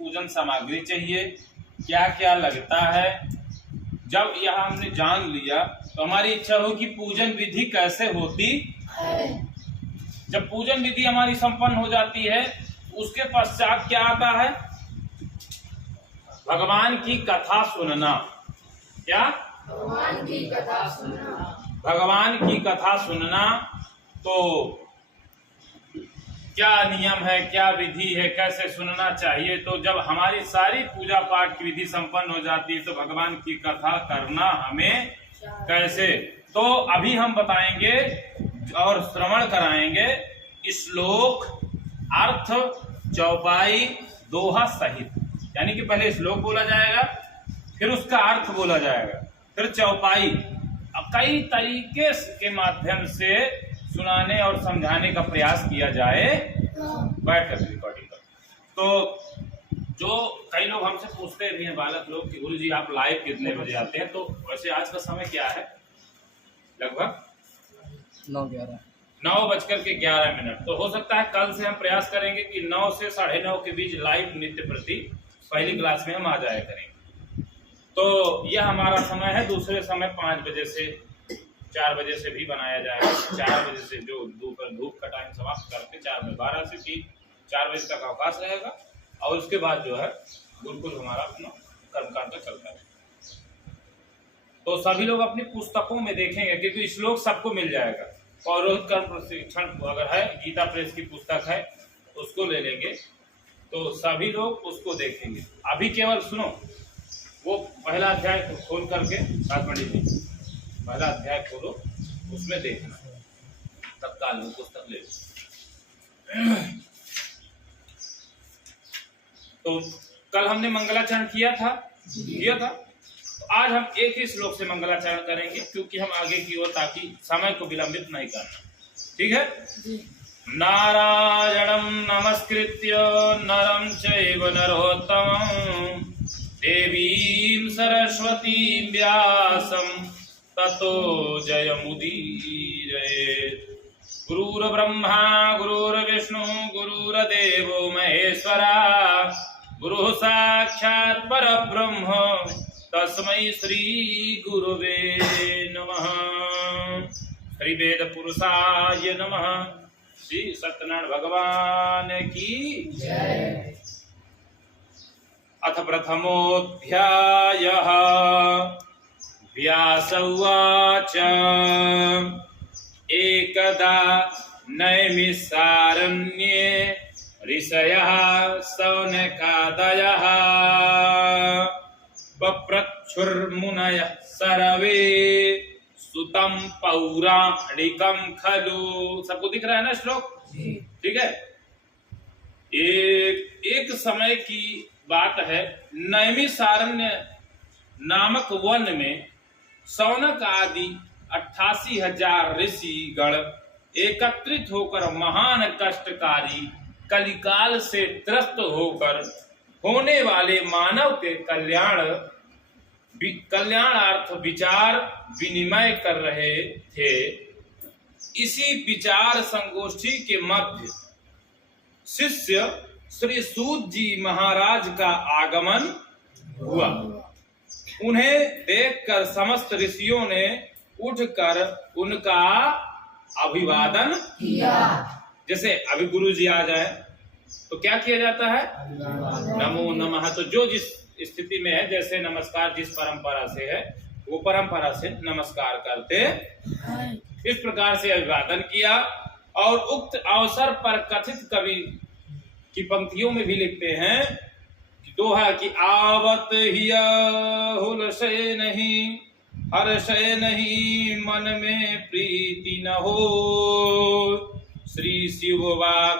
पूजन सामग्री चाहिए, क्या क्या लगता है। जब यह हमने जान लिया तो हमारी इच्छा हो कि पूजन विधि कैसे होती है। जब पूजन विधि हमारी संपन्न हो जाती है, उसके पश्चात क्या आता है? भगवान की कथा सुनना। क्या? भगवान की कथा सुनना। भगवान की कथा सुनना। तो क्या नियम है, क्या विधि है, कैसे सुनना चाहिए। तो जब हमारी सारी पूजा पाठ की विधि संपन्न हो जाती है तो भगवान की कथा करना हमें कैसे, तो अभी हम बताएंगे और श्रवण कराएंगे श्लोक, अर्थ, चौपाई, दोहा सहित। यानी कि पहले श्लोक बोला जाएगा, फिर उसका अर्थ बोला जाएगा, फिर चौपाई। कई तरीके के माध्यम से सुनाने और समझाने का प्रयास किया जाए बैठ कर रिकॉर्डिंग कर। तो जो कई लोग हमसे पूछते भी हैं, बालक लोग, कि गुरु जी आप लाइव कितने बजे आते हैं। तो वैसे आज का समय क्या है? लगभग 9:11। तो हो सकता है कल से हम प्रयास करेंगे कि 9 से 9:30 के बीच लाइव नित्य प्रति पहली क्लास में हम आ जाया करेंगे। तो यह हमारा समय है। दूसरे समय 5 बजे से 4 बजे से भी बनाया जाएगा। 4 बजे से जो धूप का टाइम समाप्त करके 12 से 4 बजे तक अवकाश रहेगा, और उसके बाद जो है गुरुकुल हमारा अपना कर्मकांड चलता है। तो सभी लोग अपनी पुस्तकों में देखेंगे, क्योंकि श्लोक सबको मिल जाएगा। पौरोहित कर्म प्रशिक्षण अगर है, गीता प्रेस की पुस्तक है, उसको ले लेंगे तो सभी लोग उसको देखेंगे। अभी केवल सुनो, वो पहला अध्याय खोल करके साथ पंडित जी पहला अध्याय खोलो, उसमें देखना, तत्काल में पुस्तक ले लो। तो कल हमने मंगलाचरण किया था। तो आज हम एक ही श्लोक से मंगलाचरण करेंगे, क्योंकि हम आगे की ओर, ताकि समय को विलंबित नहीं करना। ठीक है? नारायणं नमस्कृत्य नरं चैव नरोत्तमं देवीं सरस्वतीं व्यासं ततो जयमुदीरयेत्। गुरुर्ब्रह्मा गुरुर्विष्णु गुरुर्देवो महेश्वरा, गुरुः साक्षात् परब्रह्म तस्मै श्री गुरुवे नमः। श्री वेद पुरुषाय नमः। श्री सत्यनारायण भगवान की जय। अथ प्रथमोऽध्यायः। व्यास उवाच एकदा नैमिषारण्ये ऋषयः सौनकादयः पप्रच्छुर्मुनयः सर्वे सुतं पौराणिकं खलु। सबको दिख रहा है ना श्लोक? ठीक है। एक समय की बात है, नैमिषारण्य नामक वन में सौनक आदि 88,000 ऋषि गण एकत्रित होकर महान कष्टकारी कलिकाल से त्रस्त होकर होने वाले मानव के कल्याणार्थ विचार विनिमय कर रहे थे। इसी विचार संगोष्ठी के मध्य शिष्य श्री सूत जी महाराज का आगमन हुआ। उन्हें देखकर समस्त ऋषियों ने उठकर उनका अभिवादन किया। जैसे अभी गुरु जी आ जाए तो क्या किया जाता है? नमो नमः। तो जो जिस स्थिति में है, जैसे नमस्कार जिस परंपरा से है, वो परंपरा से नमस्कार करते, इस प्रकार से अभिवादन किया। और उक्त अवसर पर कथित कवि की पंक्तियों में भी लिखते हैं कि दोहा कि आवत हिया हुलसे नहीं, हर्षे नहीं, मन में प्रीति न हो। श्री शिव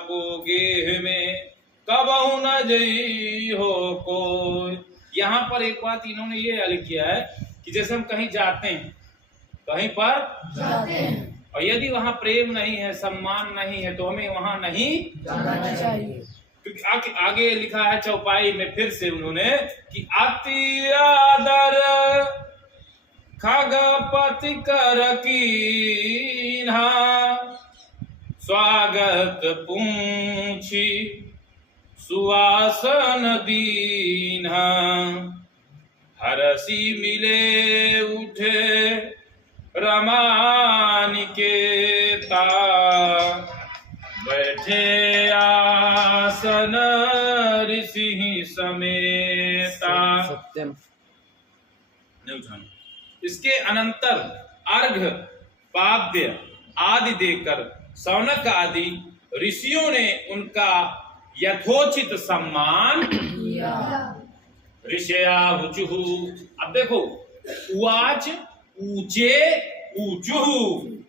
को गेह में कबहु न जई हो कोई। यहाँ पर एक बात इन्होंने ये लिख किया है कि जैसे हम कहीं जाते हैं, कहीं पर जाते हैं, और यदि वहाँ प्रेम नहीं है, सम्मान नहीं है, तो हमें वहाँ नहीं जाना चाहिए। क्योंकि आगे लिखा है चौपाई में फिर से उन्होंने कि अति आदर खगपति कर कीन्हा, स्वागत पूछी सुवासन दीन्हा, हरसी मिले उठे रमानिकेता, बैठे आसन ऋषि समेता। सत्यम। इसके अनंतर अर्घ पाद्य आदि देकर शौनक आदि ऋषियों ने उनका यथोचित सम्मान किया। ऋषया ऊचुहु। अब देखो, उवाच ऊंचे ऊचुहु,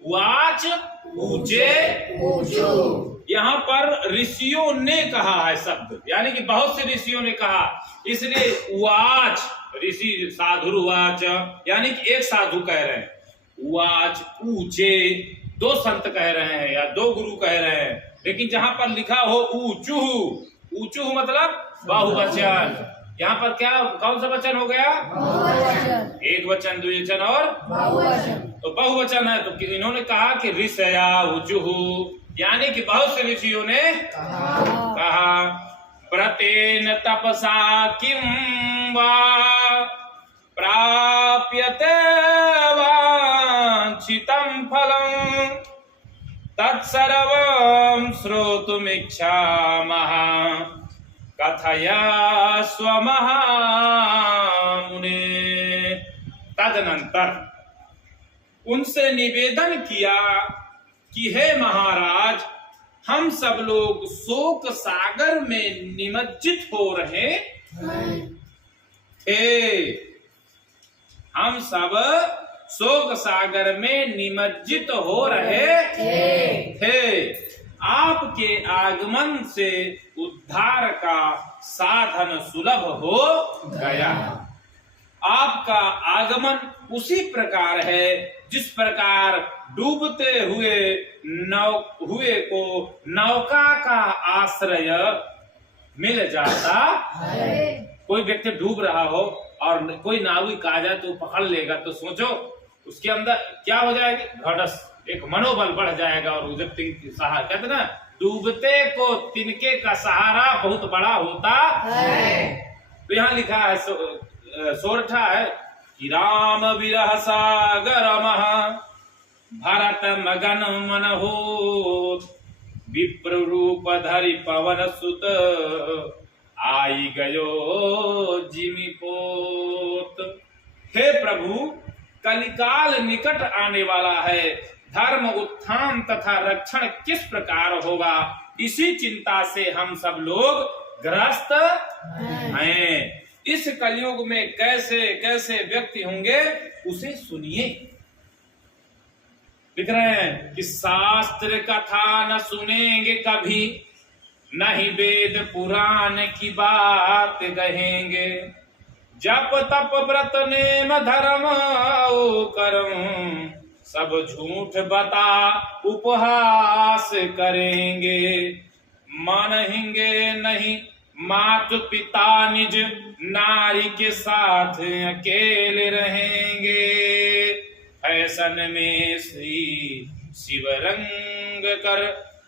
उवाच ऊंचे ऊंचू। यहाँ पर ऋषियों ने कहा है शब्द, यानी कि बहुत से ऋषियों ने कहा, इसलिए उवाच ऋषि साधुरुवाच, यानी कि एक साधु कह रहे हैं। उवाच ऊंचे दो संत कह रहे हैं या दो गुरु कह रहे हैं, लेकिन जहां पर लिखा हो ऊचुहु, ऊचुहु मतलब बहुवचन। यहाँ पर क्या कौन सा वचन हो गया? बहुवचन। एक वचन, द्विवचन और बहुवचन। तो बहुवचन है। तो इन्होंने कहा कि ऋषया ऊचुहु, यानी कि बहुत से ऋषियों ने कहा। प्रतेन तपसा किं वा प्राप्यते वांछितं फलं, तत्सर्वं श्रोतुमिच्छामः, कथयास्व महामुने। तदनंतर उनसे निवेदन किया कि हे महाराज, हम सब लोग शोक सागर में निमज्जित हो रहे थे। हम सब शोक सागर में निमज्जित हो रहे थे। आपके आगमन से उद्धार का साधन सुलभ हो गया। आपका आगमन उसी प्रकार है जिस प्रकार डूबते हुए को नौका का आश्रय मिल जाता है। कोई व्यक्ति डूब रहा हो और कोई नाविक आ जाए तो पकड़ लेगा, तो सोचो उसके अंदर क्या हो जाएगी? घटस, एक मनोबल बढ़ जाएगा। और व्यक्ति सहारा, कहते ना, डूबते को तिनके का सहारा बहुत बड़ा होता है। तो यहाँ लिखा है, सोरठा है कि राम विरह सागर महा, भरत मगन मन हो, विप्र रूप धरि पवन सुत, आई गयो जिमि पोत। हे प्रभु, कलिकाल निकट आने वाला है। धर्म उत्थान तथा रक्षण किस प्रकार होगा, इसी चिंता से हम सब लोग ग्रस्त हैं। इस कलयुग में कैसे कैसे व्यक्ति होंगे उसे सुनिए। लिख रहे हैं कि शास्त्र कथा न सुनेंगे कभी, नहीं वेद पुराण की बात कहेंगे। जप तप व्रत नेम धर्म ओ कर्म, सब झूठ बता उपहास करेंगे। मानेंगे नहीं मात पिता निज, नारी के साथ अकेले रहेंगे। फैशन में श्री शिव रंग कर,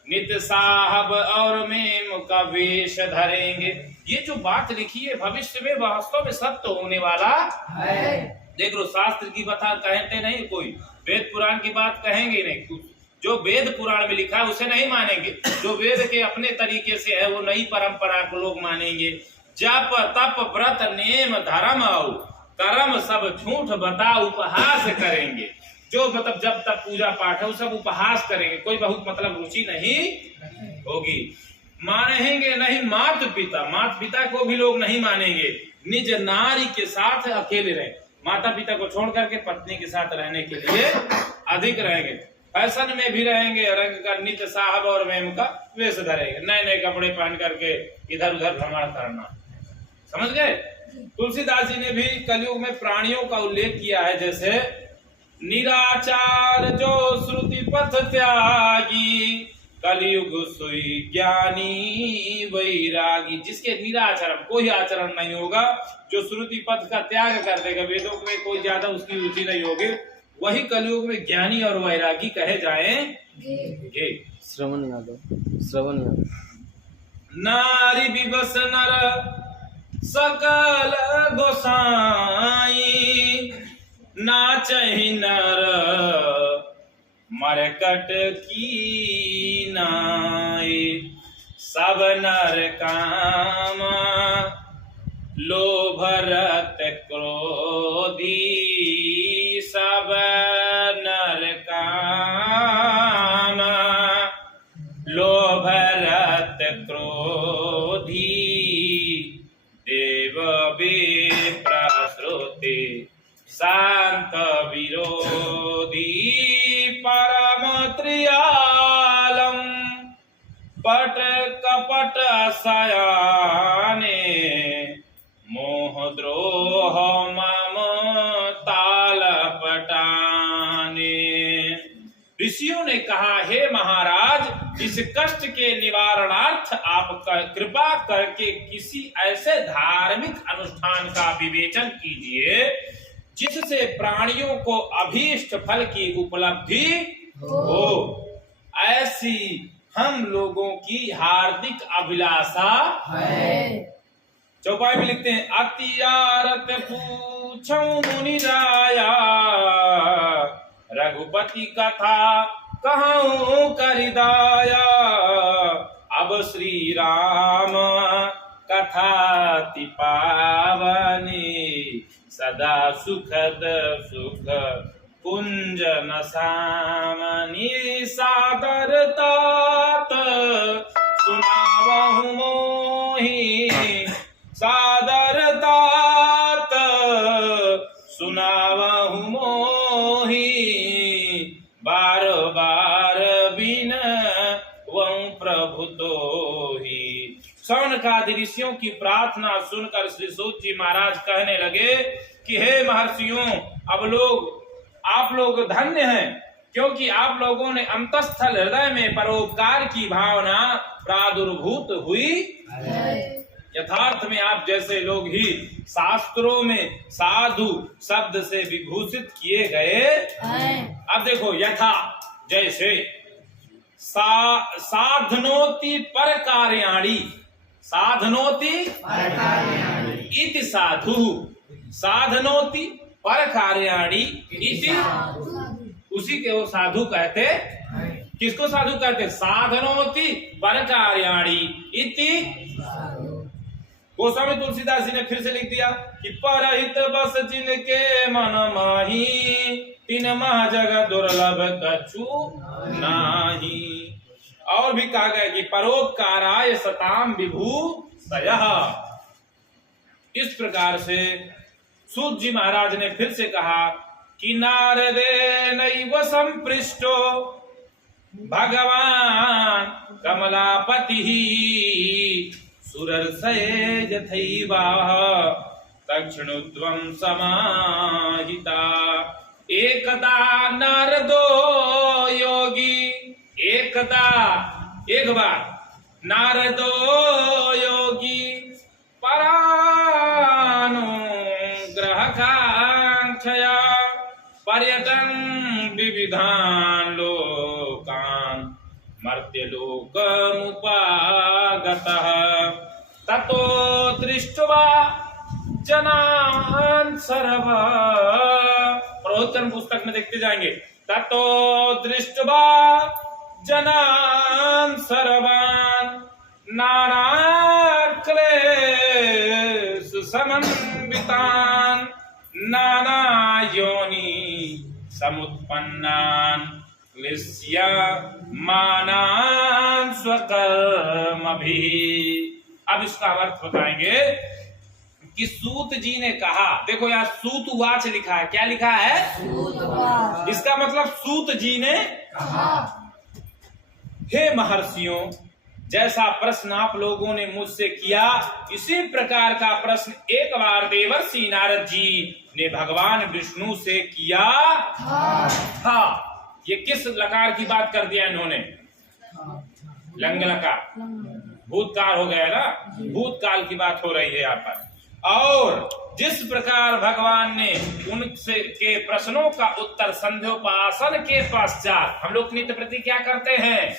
नित साहब और मेम का वेश धरेंगे। ये जो बात लिखी है भविष्य में वास्तव में सत्य होने वाला है। देख लो, शास्त्र की बात कहते नहीं, कोई वेद पुराण की बात कहेंगे नहीं। जो वेद पुराण में लिखा है उसे नहीं मानेंगे, जो वेद के अपने तरीके से है वो नई परंपरा को लोग मानेंगे। जप तप व्रत नेम धर्म कर्म सब झूठ बता उपहास करेंगे। जो मतलब जब तक पूजा पाठ है वो सब उपहास करेंगे, कोई बहुत मतलब रुचि नहीं होगी। मानेंगे नहीं मात पिता को भी लोग नहीं मानेंगे। निज नारी के साथ अकेले रहे, माता पिता को छोड़ करके पत्नी के साथ रहने के लिए अधिक रहेंगे। फैशन में भी रहेंगे, रंग का नित्य साहब और मेम का वेश धरेंगे। नए नए कपड़े पहन करके इधर उधर भ्रमण करना। समझ गए? तुलसीदास जी ने भी कलयुग में प्राणियों का उल्लेख किया है, जैसे निराचार जो श्रुति पथ त्यागी, कलयुग सोई ज्ञानी वैरागी। जिसके निराचरण कोई आचरण नहीं होगा, जो श्रुति पथ का त्याग कर देगा, वेदों में कोई ज्यादा उसकी रुचि नहीं होगी, वही कलयुग में ज्ञानी और वैरागी कहे जाएंगे। श्रवण यादव नारी विवश नर सकल गोसाई, नाचहि नर मरकट की नाई। सब नर काम लोभ रत क्रोधी, सब नर काम लोभ रत क्रोधी। देव विप्र श्रुति शांत विरोधी, परम त्रियालम पट कपट सयाने। मोह द्रोह मम ताल पटाने। ऋषियों ने कहा, हे महाराज, इस कष्ट के निवारणार्थ आप कृपा करके किसी ऐसे धार्मिक अनुष्ठान का विवेचन कीजिए जिससे प्राणियों को अभीष्ट फल की उपलब्धि हो। ऐसी हम लोगों की हार्दिक अभिलाषा है। चौपाई में लिखते हैं, अतियारत पूछो मुनि राया, रघुपति कथा कहूँ करिदाया। अब श्री राम कथा ति पावनी, सदा सुखद सुख कुंजन सामनी। सादर तात सुनावहु मोहि, सादर तात सुनावहु मोहि। बार बार बिन वं प्रभु तोहि। शौनकादि ऋषियों की प्रार्थना सुनकर श्री सूत जी महाराज कहने लगे कि हे महर्षियों, अब आप लोग धन्य हैं, क्योंकि आप लोगों ने अंतस्थल हृदय में परोपकार की भावना प्रादुर्भूत हुई है। यथार्थ में आप जैसे लोग ही शास्त्रों में साधु शब्द से विभूषित किए गए है। अब देखो, यथा जैसे साधनोति पर कार्याणि, साधनोति इति साधु, साधनोति पर कार्याणि इति, उसी के वो साधु कहते। किसको साधु कहते? साधनोति पर कार्याणि इति। गोस्वामी तुलसीदास जी ने फिर से लिख दिया कि परहित बस जिनके मन माही, तीन मह जगत दुर्लभ कछु नाही। और भी कहा गया कि परोपकाराय सताम विभू सयः। इस प्रकार से सूत जी महाराज ने फिर से कहा कि नारदे नैव संपृष्टो भगवान कमलापति, सुरर्षये यथैवाह तक्षणुद्वं समाहिता। एकदा नारदो योगी, एकदा एक बार नारदो योगी परानुग्रहकांक्षया पर्यटन विविधान लोकान मर्त्यलोकमुपागतः। ततो दृष्ट्वा जनान् सर्व, प्रवचन पुस्तक में देखते जाएंगे। ततो दृष्ट्वा जनान् सर्वान् नानाक्लेश समन्वितान्, नाना योनि समुत्पन्नान् क्लिश्यमानान् स्वकर्मभिः। अब इसका अर्थ बताएंगे कि सूत जी ने कहा, देखो यहाँ सूत उवाच लिखा है, क्या लिखा है? सूत उवाच। इसका मतलब सूत जी ने कहा। हे महर्षियों, जैसा प्रश्न आप लोगों ने मुझसे किया, इसी प्रकार का प्रश्न एक बार देवर्षि नारद जी ने भगवान विष्णु से किया था। ये किस लकार की बात कर दिया इन्होंने? लंग लकार, भूतकाल हो गया ना, भूतकाल की बात हो रही है यहाँ पर। और जिस प्रकार भगवान ने उनसे के प्रश्नों का उत्तर संध्योपासन के पश्चात, हम लोग नित्य प्रति क्या करते हैं,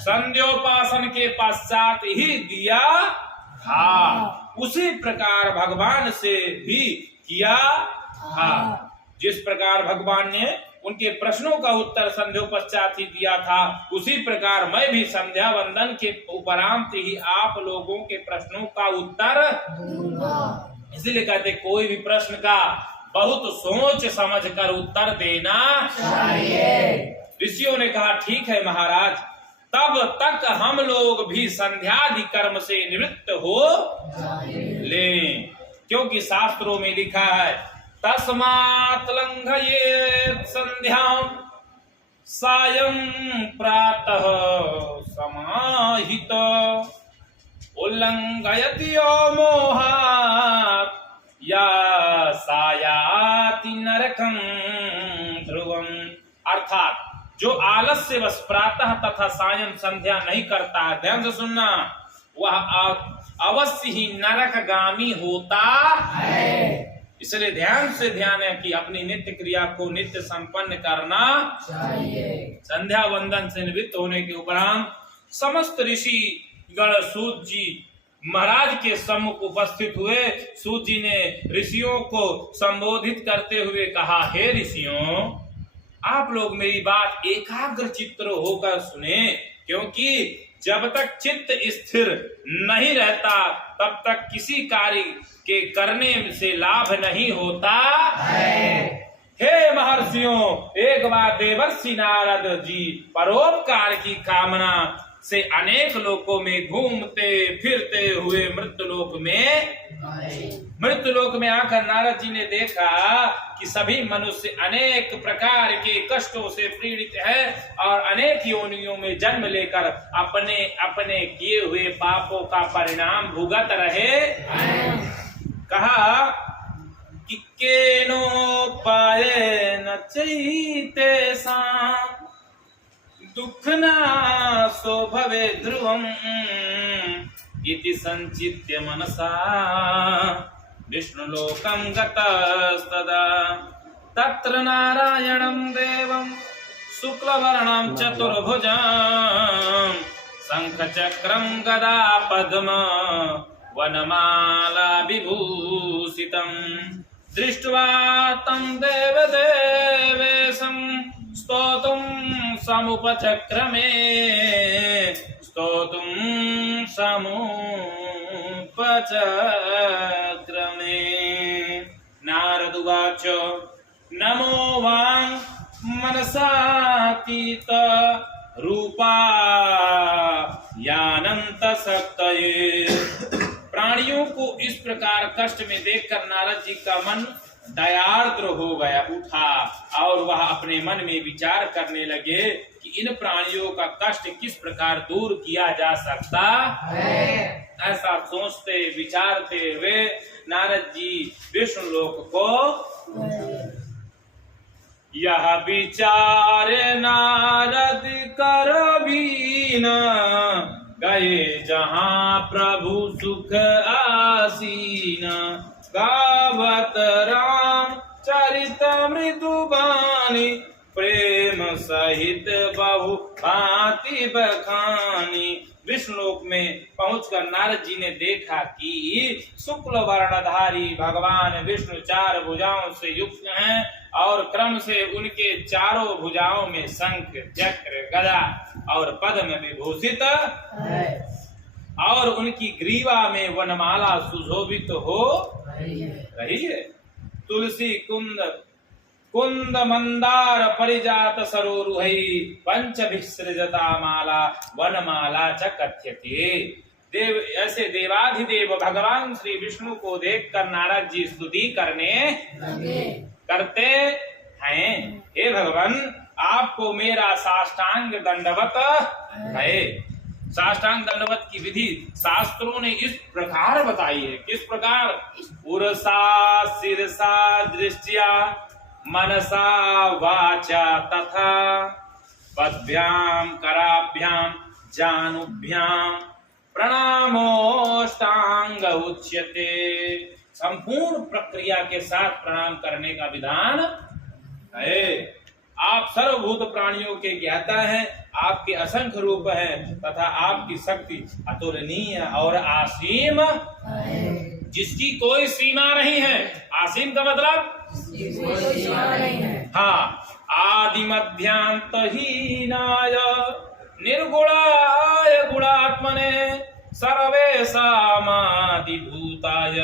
संध्योपासन के पश्चात ही दिया था, उसी प्रकार भगवान से भी किया था। जिस प्रकार भगवान ने उनके प्रश्नों का उत्तर संध्योपश्चात ही दिया था, उसी प्रकार मैं भी संध्या वंदन के उपरांत ही आप लोगों के प्रश्नों का उत्तर इसीलिए कहते कोई भी प्रश्न का बहुत सोच समझ कर उत्तर देना चाहिए। ऋषियों ने कहा ठीक है महाराज, तब तक हम लोग भी संध्यादि कर्म से निवृत्त हो लें, क्योंकि शास्त्रों में लिखा है तस्मात् लंघयेत् संध्यां सायं प्रातः समाहित उल्लंघयति यो मोहात् या सायाति नरकं ध्रुवम्। अर्थात जो आलस्य वश प्रातः तथा सायं संध्या नहीं करता है, ध्यान से सुनना, वह अवश्य ही नरकगामी होता है। इसलिए ध्यान से ध्यान है कि अपनी नित्य क्रिया को नित्य संपन्न करना चाहिए। संध्या वंदन से निवृत्त होने के उपरांत समस्त ऋषि गण सूत जी महाराज के सम्मुख उपस्थित हुए। सूत जी ने ऋषियों को संबोधित करते हुए कहा, हे ऋषियों, आप लोग मेरी बात एकाग्र चित्त होकर सुने, क्योंकि जब तक चित्त स्थिर नहीं रहता तब तक किसी कार्य के करने से लाभ नहीं होता है। हे महर्षियों, एक बार देवर्षि नारद जी परोपकार की कामना से अनेक लोकों में घूमते फिरते हुए मृत्युलोक में आकर नारद जी ने देखा कि सभी मनुष्य अनेक प्रकार के कष्टों से पीड़ित है और अनेक योनियों में जन्म लेकर अपने अपने किए हुए पापों का परिणाम भुगत रहे। कहा कि केनोपायेन चैतेषां दुःख नाशो भवे ध्रुवम् इति संचित्य मनसा विष्णुलोकं गतस्तदा तत्र नारायणं देवं शुक्लवर्णं चतुर्भुजं शंखचक्रं गदा पद्म वनमाला विभूषितं दृष्ट्वा तं देवदेवेशं स्तोतुं समुपचक्रमे नारद उवाच नमो वां मनसातीत रूपा यानंत शक्तये। प्राणियों को इस प्रकार कष्ट में देखकर नारद जी का मन दयार्द्र हो गया उठा और वह अपने मन में विचार करने लगे कि इन प्राणियों का कष्ट किस प्रकार दूर किया जा सकता है। ऐसा सोचते विचारते हुए नारद जी विष्णु लोक को यह विचार नारद कर बीन गए जहाँ प्रभु सुख आसीन गावत राम चरित मृदुबानी प्रेम सहित बहु भांति बखानी। विष्णुलोक में पहुंचकर नारद जी ने देखा कि शुक्ल वर्णधारी भगवान विष्णु चार भुजाओं से युक्त हैं और क्रम से उनके चारों भुजाओं में शंख चक्र गदा और पद्म विभूषित है और उनकी ग्रीवा में वनमाला सुशोभित हो रही है। तुलसी कुंद मंदार परिजात सरोरुहै पंचभिसृजता माला वनमाला च कथ्यते। देव ऐसे देवाधिदेव भगवान श्री विष्णु को देखकर नारद जी स्तुति करते हैं। हे भगवान, आपको मेरा साष्टांग दंडवत है। साष्टांग दंडवत की विधि शास्त्रों ने इस प्रकार बताई है। किस प्रकार? पुरसा शिरसा दृष्टिया मनसा वाचा तथा पद्भ्याम कराभ्याम जानुभ्याम प्रणामोष्टांग उच्यते। संपूर्ण प्रक्रिया के साथ प्रणाम करने का विधान है। आप सर्वभूत प्राणियों के ज्ञाता हैं, आपके असंख्य रूप हैं तथा आपकी शक्ति अतुलनीय और असीम, जिसकी कोई सीमा नहीं है। असीम का मतलब कोई सीमा नहीं है। हाँ, आदि मध्यांतहीनाय निर्गुणाय गुणात्मने सर्वेषामादिभूताय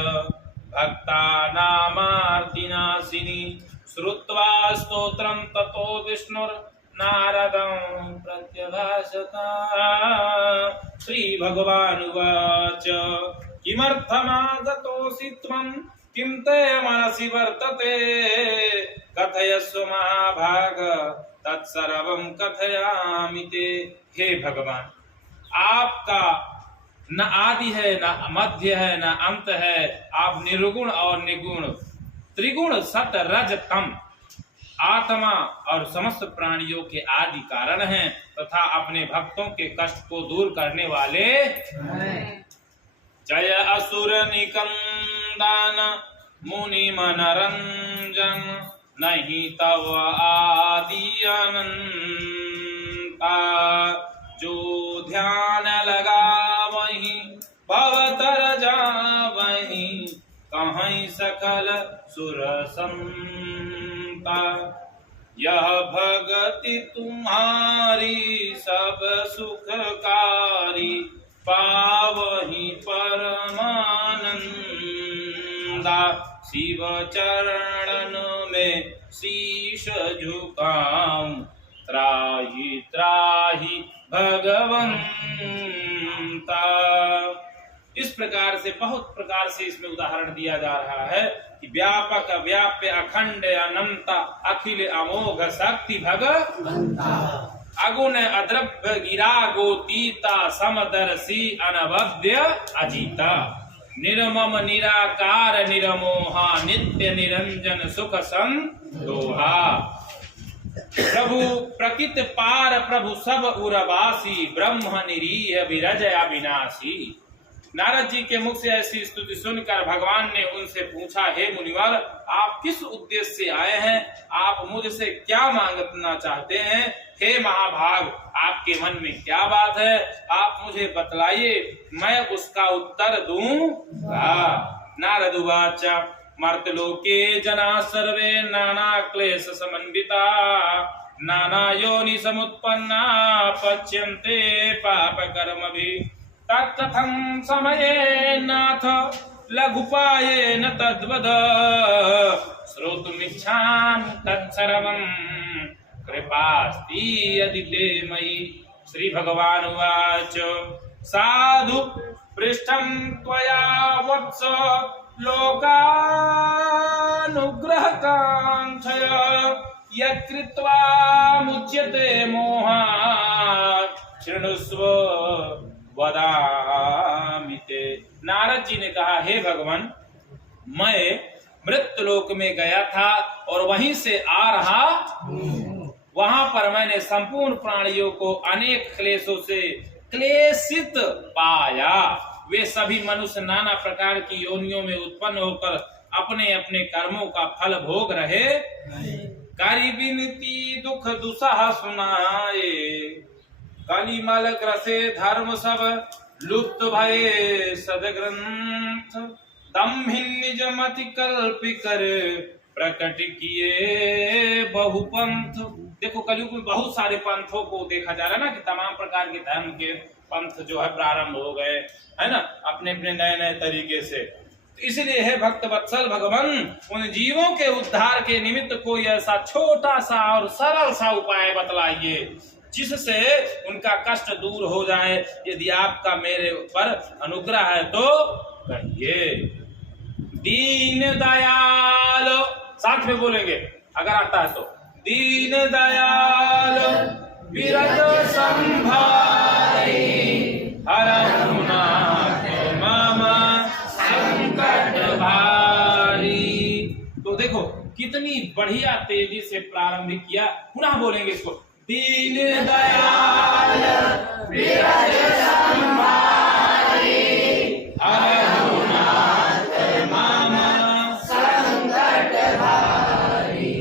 भक्तानामार्तिनाशिनि श्रुत्वा स्तोत्रं ततो विष्णुर्नारदं प्रत्यभाषत। श्री भगवानुवाच किमर्थमागतोऽसि त्वं किं ते मनसि वर्तते कथयस्व महाभाग तत्सर्वं कथयामि ते। हे भगवान, आपका न आदि है, न मध्य है, न अंत है। आप निर्गुण और निगुण, त्रिगुण सत रज तम आत्मा और समस्त प्राणियों के आदि कारण हैं तथा अपने भक्तों के कष्ट को दूर करने वाले। जय असुर निकंदन मुनि मनरंजन नहीं तव आदि अनंता। जो ध्यान लगा वही भवतर जावही कहीं सकल सुर संता। यह भगति तुम्हारी सब सुखकारी पावही परमानंदा। शिव चरणन में शीश झुकाऊं त्राहि त्राहि भगवंता। इस प्रकार से बहुत प्रकार से इसमें उदाहरण दिया जा रहा है कि व्यापक व्याप्य अखंड अनंत अखिल अमोघ शक्ति भगवंता। अगुण अद्रव्य गिरा गोतीता समदर्शी अनवद्य अजीता। निर्मम निराकार निरमोहा नित्य निरंजन सुख संदोहा। प्रभु प्रकृत पार प्रभु सब उरवासी ब्रह्म निरीह विरज अविनाशी। नारद जी के मुख से ऐसी स्तुति सुनकर भगवान ने उनसे पूछा, हे मुनिवर, आप किस उद्देश्य से आए हैं? आप मुझसे क्या मांगना चाहते हैं? हे महाभाग, आपके मन में क्या बात है? आप मुझे बतलाइए, मैं उसका उत्तर दूंगा। नारद उवाच मर्त्यलोके जना सर्वे नाना क्लेश समन्विता नाना योनि समुत्पन्ना पच्यन्ते पाप कर्म भी तत्कथं समये नाथ लघुपायेन तद्वद श्रोतुमिच्छामि तत्सर्वं कृपास्ति यदि ते मयि। श्री भगवान उवाच साधु पृष्ठं त्वया वत्स लोकानुग्रहकाङ्क्षया यत्कृत्वा मुच्यते मोहात् शृणुस्व वदामि ते। नारद जी ने कहा, हे भगवान, मैं मृत्युलोक में गया था और वहीं से आ रहा। वहां पर मैंने संपूर्ण प्राणियों को अनेक क्लेशों से क्लेशित पाया। वे सभी मनुष्य नाना प्रकार की योनियों में उत्पन्न होकर अपने अपने कर्मों का फल भोग रहे। करी विनती दुख दुसह सुनाए कलिमल ग्रसे धर्म सब लुप्त भये सदग्रंथ। दम्भिन निज मति कल्पि कर प्रकट किए बहुपंथ। देखो, कलयुग में बहुत सारे पंथों को देखा जा रहा है ना, कि तमाम प्रकार के धर्म के पंथ जो है प्रारंभ हो गए, है ना, अपने अपने नए नए तरीके से। तो इसलिए है भक्त वत्सल भगवान, उन जीवों के उद्धार के निमित्त कोई ऐसा छोटा सा और सरल सा उपाय बतलाइए जिससे उनका कष्ट दूर हो जाए। यदि आपका मेरे पर अनुग्रह है तो कहिए। दीन दयाल, साथ में बोलेंगे अगर आता है तो। दीन दयाल विरज संभारी हरहु नाथ मम संकट भारी। तो देखो कितनी बढ़िया तेजी से प्रारंभ किया। पुनः बोलेंगे इसको। दीन दयाल विरज संभारी हरहु नाथ मम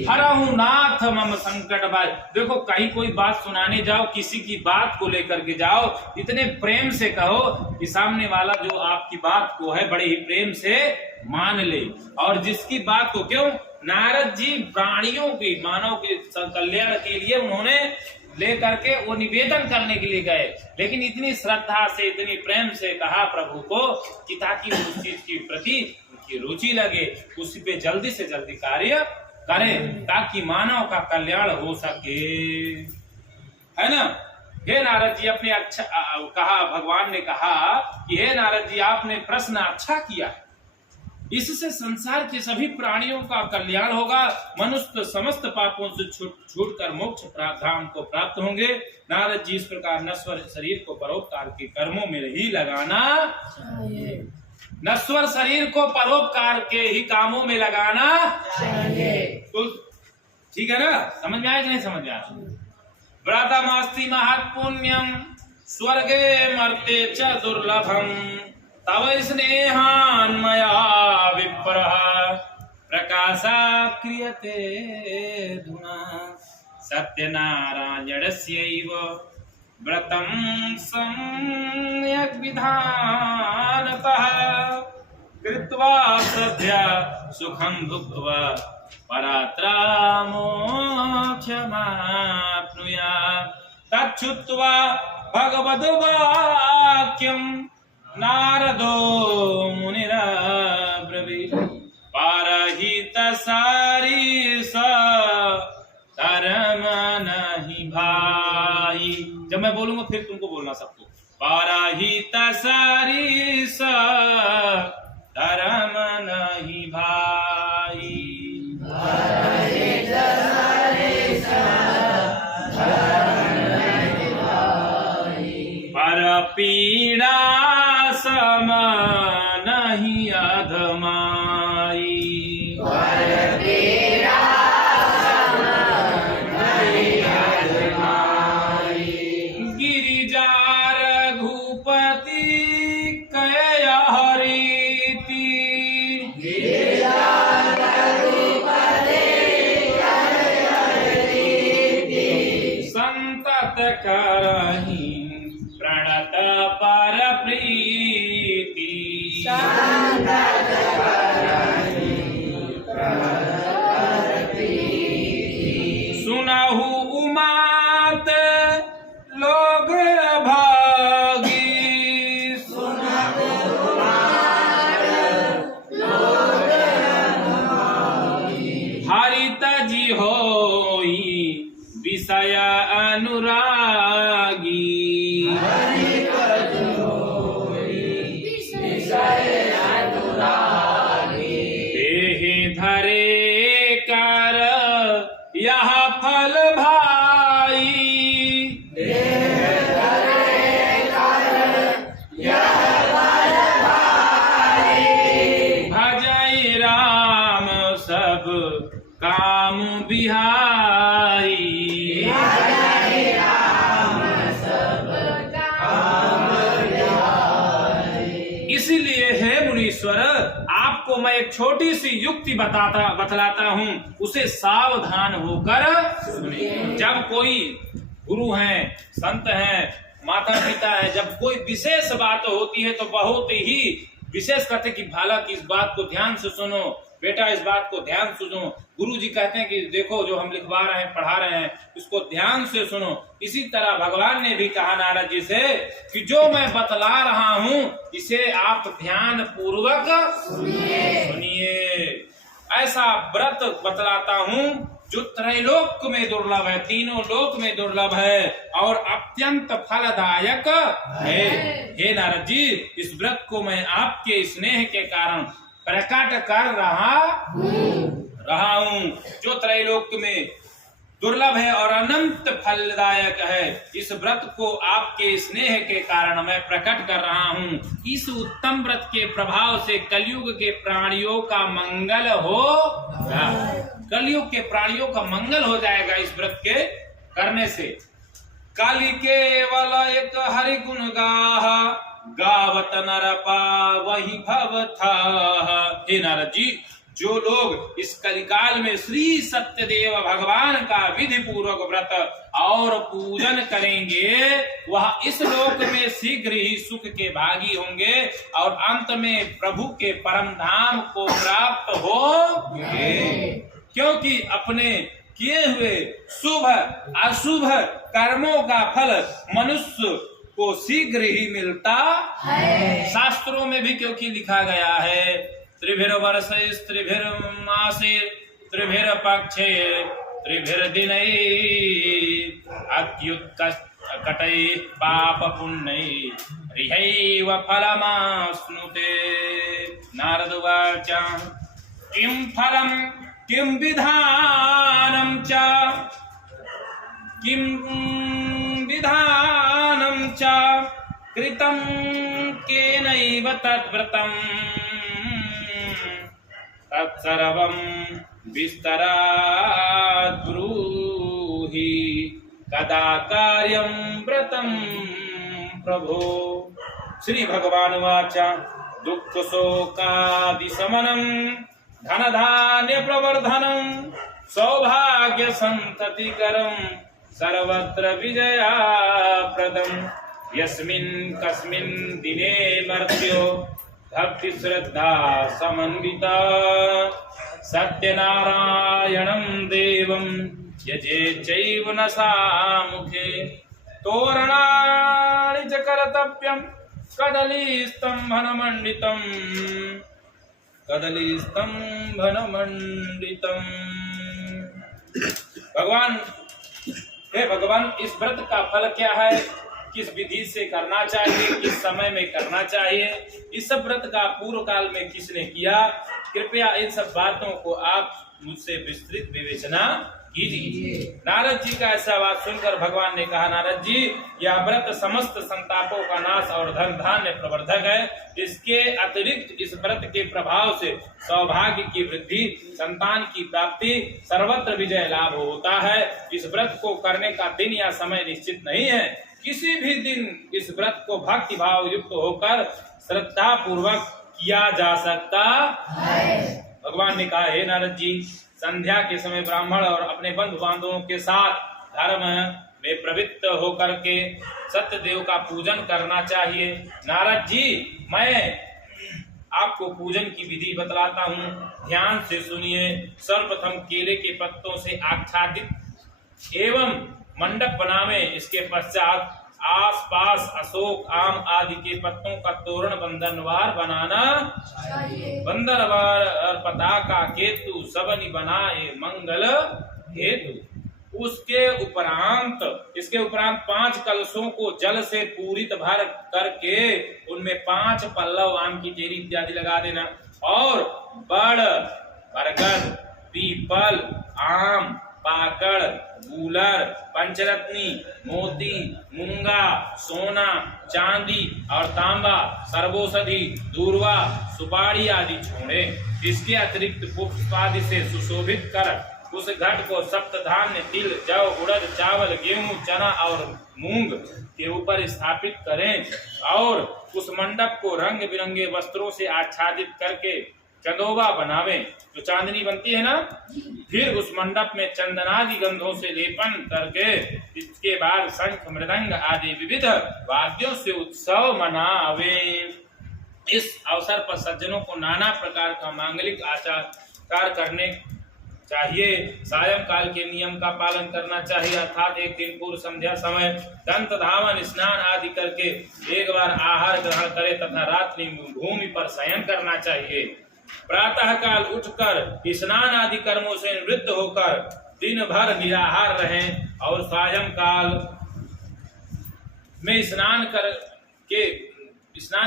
हरहु नाथ मम संकट भारी। देखो कहीं कोई बात सुनाने जाओ, किसी की बात को लेकर के जाओ, इतने प्रेम से कहो कि सामने वाला जो आपकी बात को है बड़े ही प्रेम से मान ले। और जिसकी बात को क्यों नारद जी प्राणियों की मानव के कल्याण के लिए उन्होंने लेकर के वो निवेदन करने के लिए गए, लेकिन इतनी श्रद्धा से इतनी प्रेम से कहा प्रभु को कि ताकि उस चीज के प्रति उनकी रुचि लगे, उस पे जल्दी से जल्दी कार्य करें ताकि मानव का कल्याण हो सके, है ना। हे नारद जी अपने अच्छा कहा, भगवान ने कहा कि हे नारद जी आपने प्रश्न अच्छा किया, इससे संसार के सभी प्राणियों का कल्याण होगा, मनुष्य समस्त पापों से छूटकर मोक्ष धाम को प्राप्त होंगे। नारद जी इस प्रकार नश्वर शरीर को परोपकार के कर्मों में ही लगाना चाहिए, नश्वर शरीर को परोपकार के ही कामों में लगाना चाहिए। तो ठीक है ना, समझ में आया कि नहीं समझ में आया? व्रतमस्ति महत्पुण्यम स्वर्गे मर्ते च दुर्लभम तव स्नेहान् मया विप्रः प्रकाशा क्रियते धुना सत्यनारायणस्यैव व्रतं सम्यक् विधानतः कृत्वा श्रद्धया सुखं भुक्त्वा परात्रा मोक्षमाप्नुयात् तच्छ्रुत्वा भगवद्वाक्यं नारदो मुनिरब्रवीत् पारहितसारीस धर्म नहीं भाई। जब मैं बोलूंगा फिर तुमको बोलना सबको, पारहितसारीस धर्म नहीं भाई। पर पीड़ा सम नहीं अधमाई, गिरिजा रघुपति कय हरीति संतत करहि प्रणत पर प्रीति। सुनहु उमात लोग भागी हरित जी होई विषय अनुरागी। देहि धरे कर यह फल भाई, भजई राम सब काम बिहाई। इसलिए हे मुनीश्वर आपको मैं एक छोटी सी युक्ति बतलाता हूँ, उसे सावधान होकर सुनिए। जब कोई गुरु हैं, संत हैं, माता पिता है, जब कोई विशेष बात होती है तो बहुत ही विशेष कहते कि भाला की इस बात को ध्यान से सुनो, बेटा इस बात को ध्यान से सुनो। गुरु जी कहते हैं कि देखो जो हम लिखवा रहे हैं, पढ़ा रहे हैं, इसको ध्यान से सुनो। इसी तरह भगवान ने भी कहा नारद जी से कि जो मैं बतला रहा हूँ इसे आप ध्यान पूर्वक सुनिए। ऐसा व्रत बतलाता हूँ जो त्रैलोक में दुर्लभ है, तीनों लोक में दुर्लभ है और अत्यंत फलदायक है। हे नारद जी, इस व्रत को मैं आपके स्नेह के कारण प्रकट कर रहा हूँ, जो त्रैलोक में दुर्लभ है और अनंत फलदायक है। इस व्रत को आपके स्नेह के कारण मैं प्रकट कर रहा हूँ। इस उत्तम व्रत के प्रभाव से कलयुग के प्राणियों का मंगल हो, कलयुग के प्राणियों का मंगल हो जाएगा इस व्रत के करने से। काली केवल एक हरि गुण गाह गावत नरपा वही भव था। हे नारद जी, जो लोग इस कलिकाल में श्री सत्यदेव भगवान का विधि पूर्वक व्रत और पूजन करेंगे, वह इस लोक में शीघ्र ही सुख के भागी होंगे और अंत में प्रभु के परम धाम को प्राप्त होंगे। क्योंकि अपने किए हुए शुभ अशुभ कर्मों का फल मनुष्य को शीघ्र ही मिलता है। शास्त्रों में भी क्योंकि लिखा गया है, त्रिभिर्वर्षैस्त्रिभिर्मासैः त्रिभिर्पक्षैः त्रिभिर्दिनैः अत्युत्कटैः पापपुण्यैः ह्यैव फलमाप्नुते। नारद उवाच किं फलं किं विधानं च किं विधानं च कृतं केनैव तद्व्रतं तत्सर्वं विस्तरात् ब्रूहि कदा कार्यं व्रतं प्रभो। श्री भगवान वाच दुःख शोकादि शमनं धन धान्य प्रवर्धनं सौभाग्य संततिकरं सर्वत्र विजयाप्रदं यस्मिन् कस्मिन् दिने मर्त्यो भक्ति श्रद्धा समन्विता सत्यनारायणं देवं यजे चैव न सामुखे तोरणानि च कर्तव्यं कदलीस्तम्भनमण्डितं भगवान, हे भगवान, इस व्रत का फल क्या है, किस विधि से करना चाहिए, किस समय में करना चाहिए, इस सब व्रत का पूर्व काल में किसने किया, कृपया इन सब बातों को आप मुझसे विस्तृत विवेचना कीजिए। नारद जी का ऐसा बात सुनकर भगवान ने कहा, नारद जी, यह व्रत समस्त संतापों का नाश और धन धान्य प्रवर्धक है। इसके अतिरिक्त इस व्रत के प्रभाव से सौभाग्य की वृद्धि, संतान की प्राप्ति, सर्वत्र विजय लाभ होता है। इस व्रत को करने का दिन या समय निश्चित नहीं है। किसी भी दिन इस व्रत को भक्ति भाव युक्त होकर श्रद्धा पूर्वक किया जा सकता है। भगवान ने कहा, हे नारद जी, संध्या के समय ब्राह्मण और अपने बंधु बांधवों के साथ धर्म में प्रवृत्त होकर के सत्य देव का पूजन करना चाहिए। नारद जी, मैं आपको पूजन की विधि बतलाता हूँ, ध्यान से सुनिए। सर्वप्रथम केले के पत्तों से आच्छादित एवं मंडप बनावे। इसके पश्चात आसपास अशोक आम आदि के पत्तों का तोरण बंधनवार बनाना चाहिए। बंधनवार और पताका केतु सबनी बनाए मंगल हेतु। इसके उपरांत 5 कलशों को जल से पूरित भर करके उनमें 5 पल्लव आम की टेरी इत्यादि लगा देना और बड़, बरगद, पीपल, आम, पाकड़, गूलर, पंचरत्नी, मोती, मूंगा, सोना, चांदी और तांबा, सर्वौषधि, दूर्वा, सुपारी आदि छोड़े। इसके अतिरिक्त पुष्पादि से सुशोभित कर उस घट को सप्तधान्य तिल, जौ, उड़द, चावल, गेहूं, चना और मूंग के ऊपर स्थापित करें और उस मंडप को रंग बिरंगे वस्त्रों से आच्छादित करके चंदोबा बनावे, जो चांदनी बनती है ना। फिर उस मंडप में चंदनादि गंधों से लेपन करके इसके बाद शंख, मृदंग आदि विविध वाद्यों से उत्सव मनावे। इस अवसर पर सज्जनों को नाना प्रकार का मांगलिक आचार करने चाहिए। सायंकाल के नियम का पालन करना चाहिए, अर्थात एक दिन पूर्व संध्या समय दंत धावन स्नान आदि करके एक बार आहार ग्रहण करे तथा रात्रि भूमि पर शयन करना चाहिए। प्रातः काल उठकर स्नान आदि कर्मों से निवृत्त होकर दिन भर निराहार रहें और सायंकाल में स्नान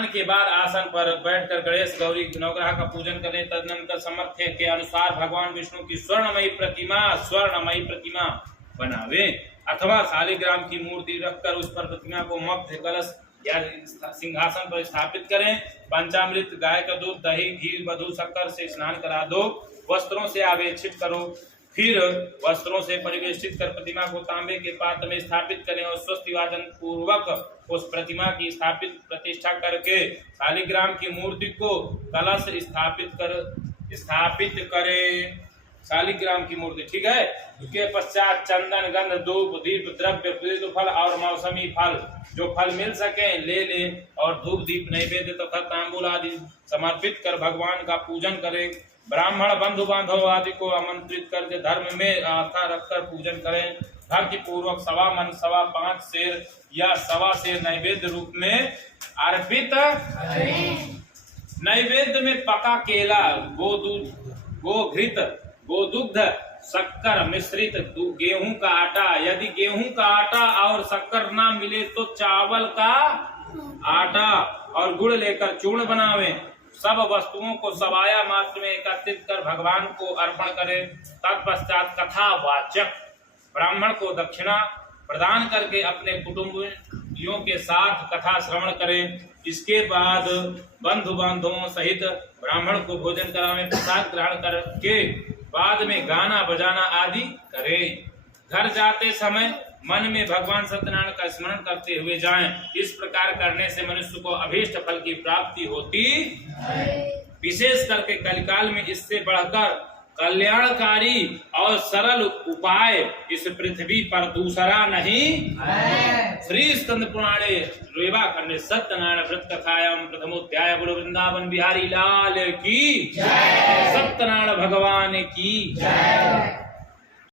के बाद आसन पर बैठकर गणेश गौरी नवग्रह का पूजन करें। तदनंतर सामर्थ्य के अनुसार भगवान विष्णु की स्वर्णमयी प्रतिमा बनावे अथवा शालिग्राम की मूर्ति रखकर उस पर प्रतिमा को मध्य कलश या सिंहासन पर स्थापित करें। पंचामृत, गाय का दूध, दही, घी, मधु, शक्कर से स्नान करा दो। वस्त्रों से आवेक्षित करो। फिर वस्त्रों से परिवेष्टित कर प्रतिमा को तांबे के पात्र में स्थापित करें और स्वस्ति वादन पूर्वक उस प्रतिमा की स्थापित प्रतिष्ठा करके शालिग्राम की मूर्ति को कलश स्थापित करें। शालिग्राम की मूर्ति, ठीक है। उसके पश्चात चंदन, गंध, धूप, दीप, द्रव्य, पीत फल और मौसमी फल जो फल मिल सके ले ले और धूप दीप नैवेद्य तथा तांबूल आदि समर्पित कर भगवान का पूजन करें। ब्राह्मण बंधु बांधव आदि को आमंत्रित करके धर्म में आस्था रखकर पूजन करें। भक्ति पूर्वक 1.25 मन, 5.25 शेर या 1.25 शेर नैवेद्य रूप में अर्पित करें। नैवेद्य में पका केला, गोदूध, गोघृत, गोदुग्ध, शक्कर मिश्रित गेहूं का आटा, यदि गेहूं का आटा और शक्कर ना मिले तो चावल का आटा और गुड़ लेकर चूर्ण बनावें। सब वस्तुओं को सवाया मात्र में एकत्रित कर भगवान को अर्पण करें। तत्पश्चात कथा वाचक ब्राह्मण को दक्षिणा प्रदान करके अपने कुटुंबियों के साथ कथा श्रवण करें। इसके बाद बंधु बांधवों सहित ब्राह्मण को भोजन करावें। प्रसाद ग्रहण करके बाद में गाना बजाना आदि करें। घर जाते समय मन में भगवान सत्यनारायण का स्मरण करते हुए जाएं। इस प्रकार करने से मनुष्य को अभीष्ट फल की प्राप्ति होती। विशेष करके कलिकाल में इससे बढ़कर कल्याणकारी और सरल उपाय इस पृथ्वी पर दूसरा नहीं है। श्री स्कंद पुराणे रेवा खंडे सत्यनारायण व्रत कथायाम प्रथमोध्याय। बोलो वृंदावन बिहारी लाल की जय। सत्यनारायण भगवान की जय।